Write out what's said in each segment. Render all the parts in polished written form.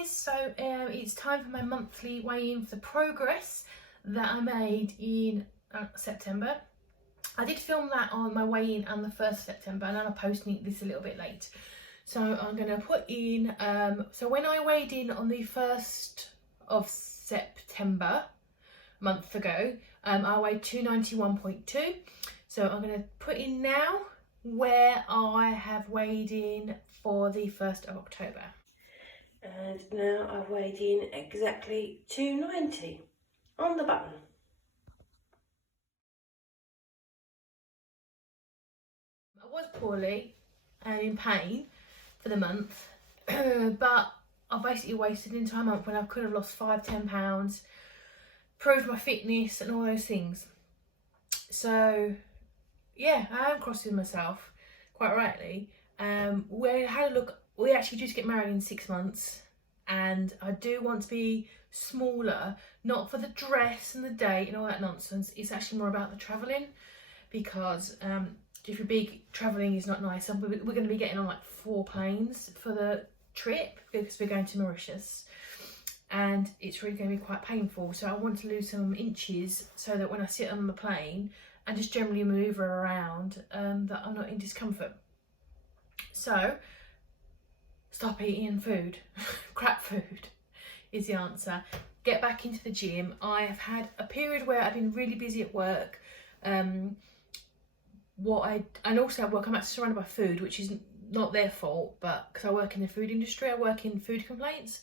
guys, so it's time for my monthly weigh-in for the progress that I made in September. I did film that on my weigh-in on the 1st of September, and I'm posting this a little bit late. So I'm going to put in, so when I weighed in on the 1st of September, a month ago, I weighed 291.2. So I'm going to put in now where I have weighed in for the 1st of October. And now I've weighed in exactly 290 on the button. I was poorly and in pain for the month, but I basically wasted an entire month when I could have lost 5–10 pounds, proved my fitness and all those things. So yeah, I am crossing myself, quite rightly. We had a look. We actually just get married in 6 months, and I do want to be smaller, not for the dress and the date and all that nonsense. It's actually more about the travelling, because if you're big, travelling is not nice. And we're going to be getting on like 4 planes for the trip because we're going to Mauritius, and it's really going to be quite painful. So I want to lose some inches so that when I sit on the plane and just generally manoeuvre around, that I'm not in discomfort. So stop eating food. Crap food is the answer. Get back into the gym. I have had a period where I've been really busy at work. And also at work I'm actually surrounded by food, which is not their fault, but because I work in the food industry, I work in food complaints,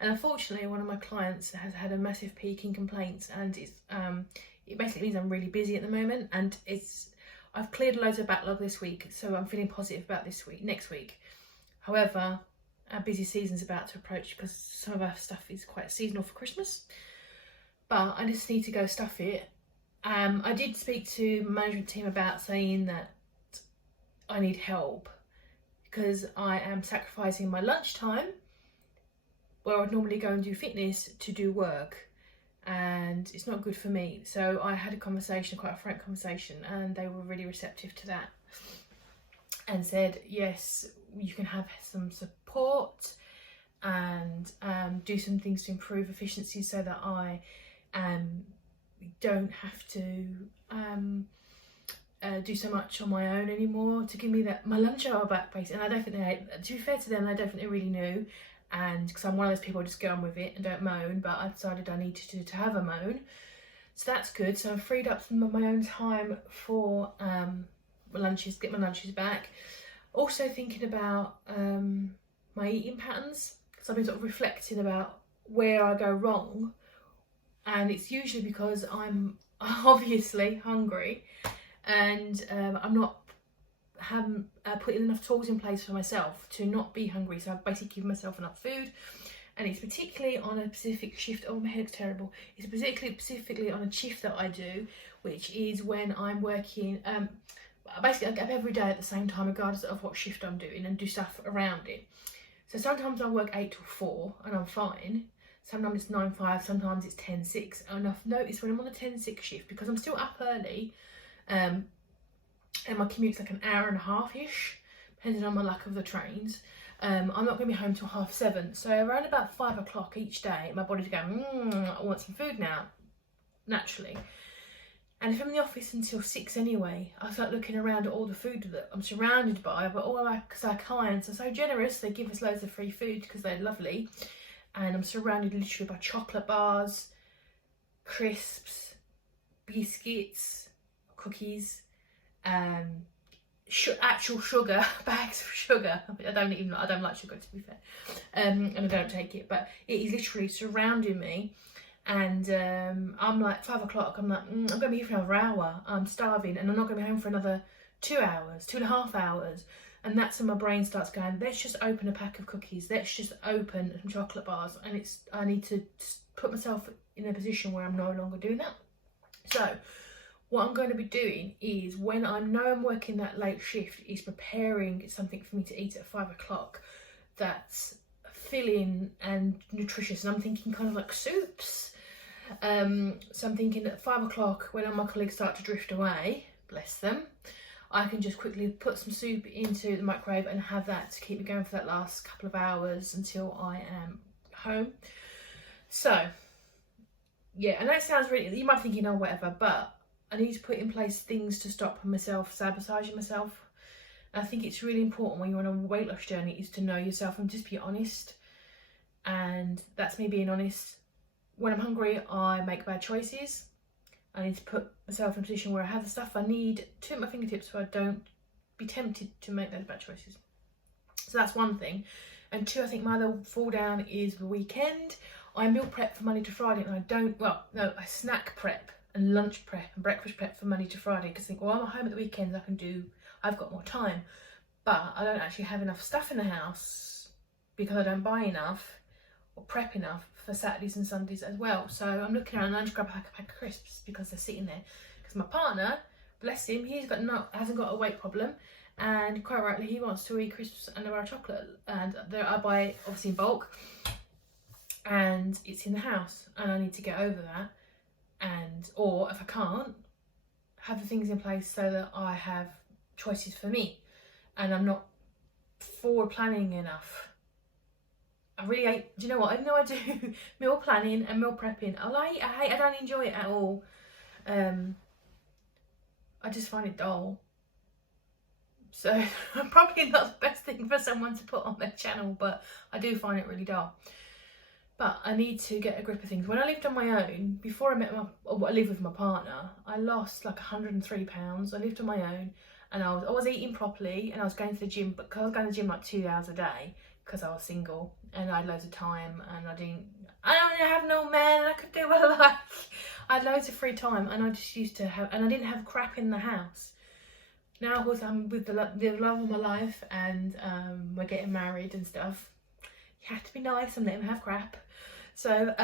and unfortunately one of my clients has had a massive peak in complaints, and it basically means I'm really busy at the moment, and I've cleared loads of backlog this week, so I'm feeling positive about next week. However, our busy season's about to approach because some of our stuff is quite seasonal for Christmas, but I just need to go stuff it. I did speak to the management team about saying that I need help because I am sacrificing my lunchtime, where I'd normally go and do fitness, to do work, and it's not good for me. So I had a conversation, quite a frank conversation, and they were really receptive to that and said, yes, you can have some support and do some things to improve efficiency so that I don't have to do so much on my own anymore, to give me my lunch hour back, basically. And I don't think to be fair to them, I don't think they really knew, and because I'm one of those people who just get on with it and don't moan, but I decided I needed to have a moan, so that's good. So I've freed up some of my own time for lunches, get my lunches back. Also thinking about my eating patterns, because I've been sort of reflecting about where I go wrong, and it's usually because I'm obviously hungry, and I'm haven't put enough tools in place for myself to not be hungry. So I've basically given myself enough food, and it's particularly on a specific shift. Oh, my head looks terrible. It's specifically on a shift that I do, which is when I'm working. Basically, I get up every day at the same time, regardless of what shift I'm doing, and do stuff around it. So sometimes I work 8 till 4 and I'm fine. Sometimes it's 9–5, sometimes it's 10–6. And I've noticed when I'm on a 10–6 shift, because I'm still up early, and my commute's like an hour and a half-ish, depending on my luck of the trains, I'm not going to be home till 7:30. So around about 5 o'clock each day, my body's going, I want some food now, naturally. And if I'm in the office until 6 anyway, I start looking around at all the food that I'm surrounded by. But because our clients are so generous, they give us loads of free food because they're lovely. And I'm surrounded literally by chocolate bars, crisps, biscuits, cookies, actual sugar, bags of sugar. I don't like sugar, to be fair, and I don't take it, but it is literally surrounding me. And I'm like 5 o'clock, I'm like, I'm going to be here for another hour, I'm starving, and I'm not going to be home for another 2 hours, 2.5 hours. And that's when my brain starts going, let's just open a pack of cookies, let's just open some chocolate bars. And I need to put myself in a position where I'm no longer doing that. So what I'm going to be doing is, when I know I'm working that late shift, is preparing something for me to eat at 5 o'clock that's filling and nutritious. And I'm thinking kind of like soups. So I'm thinking at 5 o'clock, when my colleagues start to drift away, bless them, I can just quickly put some soup into the microwave and have that to keep me going for that last couple of hours until I am home. So yeah, and that sounds really, you might be thinking, oh whatever, but I need to put in place things to stop myself sabotaging myself. And I think it's really important when you're on a weight loss journey is to know yourself and just be honest. And that's me being honest. When I'm hungry, I make bad choices. I need to put myself in a position where I have the stuff I need to at my fingertips so I don't be tempted to make those bad choices. So that's one thing. And two, I think my other fall down is the weekend. I meal prep for Monday to Friday, and I snack prep and lunch prep and breakfast prep for Monday to Friday, because I think, well, I'm at home at the weekends, I've got more time, but I don't actually have enough stuff in the house because I don't buy enough or prep enough for Saturdays and Sundays as well. So I'm looking around and I just grab a pack of crisps because they're sitting there. Because my partner, bless him, hasn't got a weight problem, and quite rightly he wants to eat crisps and a bar of chocolate, and I buy obviously in bulk, and it's in the house, and I need to get over that. And or if I can't, have the things in place so that I have choices for me, and I'm not forward planning enough. I really hate, do you know what, even though I do meal planning and meal prepping, I don't enjoy it at all. I just find it dull. So probably not the best thing for someone to put on their channel, but I do find it really dull. But I need to get a grip of things. When I lived on my own, before I lived with my partner, I lost like 103 pounds. I lived on my own, and I was eating properly, and I was going to the gym, but because I was going to the gym like 2 hours a day, because I was single and I had loads of time, and I don't have no man, I could do what I like. I had loads of free time, and I just used to have, and I didn't have crap in the house. Now, of course, I'm with the love of my life, and we're getting married and stuff. You have to be nice and let him have crap. So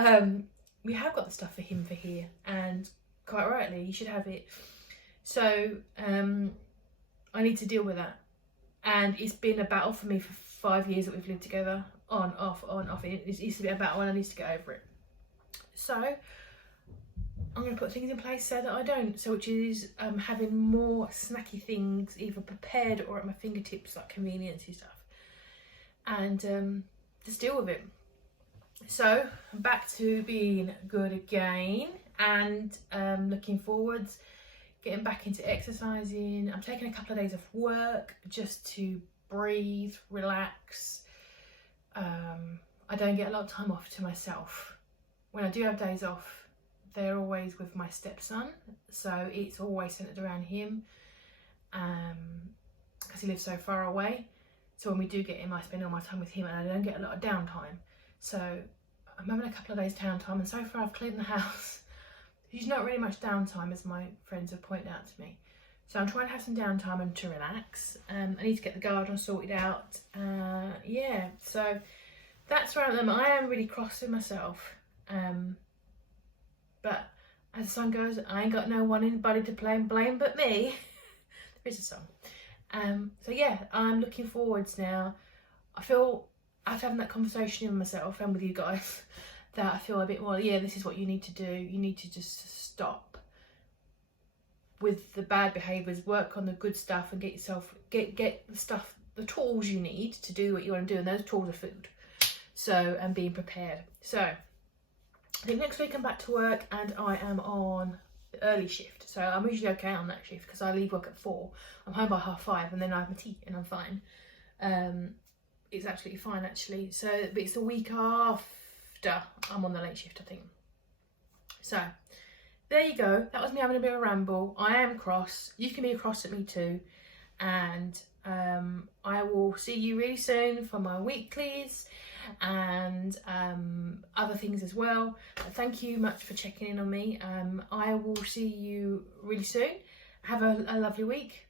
we have got the stuff for him for here, and quite rightly, he should have it. So I need to deal with that, and it's been a battle for me for 5 years that we've lived together, on, off. It's used to be a battle, and I need to get over it. So I'm going to put things in place so that I don't. So which is having more snacky things either prepared or at my fingertips, like convenience stuff, and just deal with it. So I'm back to being good again, and looking forwards, getting back into exercising. I'm taking a couple of days off work just to breathe, relax. I don't get a lot of time off to myself. When I do have days off, they're always with my stepson, so it's always centered around him, because he lives so far away. So when we do get him, I spend all my time with him, and I don't get a lot of downtime. So I'm having a couple of days downtime, and so far I've cleaned the house. There's not really much downtime, as my friends have pointed out to me. So I'm trying to have some downtime and to relax. I need to get the garden sorted out. Yeah, so that's where I am. I am really cross with myself. But as the song goes, I ain't got no one anybody to blame but me. There is a song. So yeah, I'm looking forwards now. I feel after having that conversation with myself and with you guys that I feel a bit more, yeah, this is what you need to do. You need to just stop with the bad behaviours, work on the good stuff, and get the stuff, the tools you need to do what you want to do, and those tools are food. So, and being prepared. So I think next week I'm back to work, and I am on the early shift. So I'm usually okay on that shift because I leave work at 4. I'm home by 5:30, and then I have my tea and I'm fine. It's absolutely fine actually. So but it's the week after I'm on the late shift, I think. So there you go. That was me having a bit of a ramble. I am cross. You can be cross at me too. And I will see you really soon for my weeklies and other things as well. Thank you much for checking in on me. I will see you really soon. Have a lovely week.